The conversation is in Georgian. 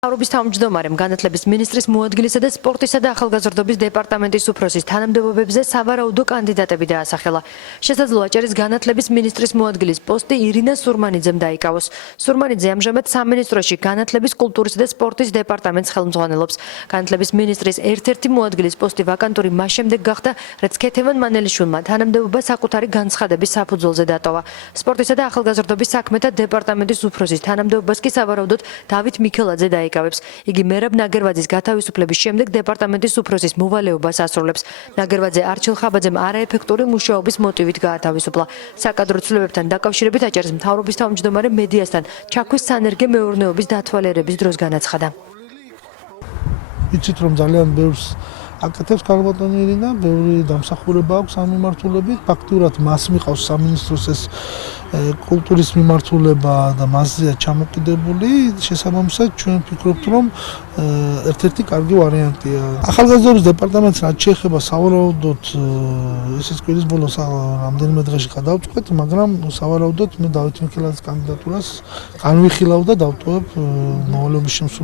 მთავრობის თავმჯდომარემ განათლების მინისტრის მოადგილისა და სპორტისა და ახალგაზრდობის დეპარტამენტის უფროსის თანამდებობებზე სავარაუდო კანდიდატები დაასახელა. შესაძლოა ჭერის განათლების მინისტრის მოადგილის პოსტი ირინა სურმანიძემ დაიკავოს. სურმანიძე ამჟამად სამინისტროში განათლების, კულტურის და სპორტის დეპარტამენტს ხელმძღვანელობს. განათლების მინისტრის ერთ-ერთი მოადგილის პოსტი ვაკანტური მას შემდეგ გახდა, რაც ქეთევან მანელიშვილმა თანამდებობა საკუთარი განცხადების საფუძველზე დატოვა. სპორტისა და ახალგაზრდობის საქმეთა დეპარტამენტის უფროსის თანამდებობას კი სავარაუდოდ დავით მიქელაძე დაიკავებს. იგი მერაბ ნაგერვაძის გათავისუფლების შემდეგ დეპარტამენტის უფროსის მოვალეობას ასრულებს. ნაგერვაძე არჩილ ხაბაძემ არაეფექტური მუშაობის მოტივით გაათავისუფლა. საკადრო ცვლილებებთან დაკავშირებით აჭარის მთავრობის თავმჯდომარე მედიასთან ჩაქვის სანერგე მეურნეობის დათვალიერების დროს განაცხადა. იცით რომ ძალიან ბევრს აკეთებს ქალბატონი ირინა, ბევრი დამსახურება აქვს ამ მიმართულებით. ფაქტურად მას მიყავს სამინისტროს ეს კულტურის მიმართულება და მასზეა ჩამოკიდებული. შესაბამისად ჩვენ ვფიქრობთ, რომ ერთ-ერთი კარგი ვარიანტია. ახალგაზრდობის დეპარტამენტს რაც შეეხება სავარაუდოდ ესეც კვირის ბოლოს რამდენიმე დღეში გადავწყვეტ, მაგრამ სავარაუდოდ მე დავით მიქელაძის კანდიდატურას განვიხილავ და დავტოვებ მოვალეობის შემსრულებლად.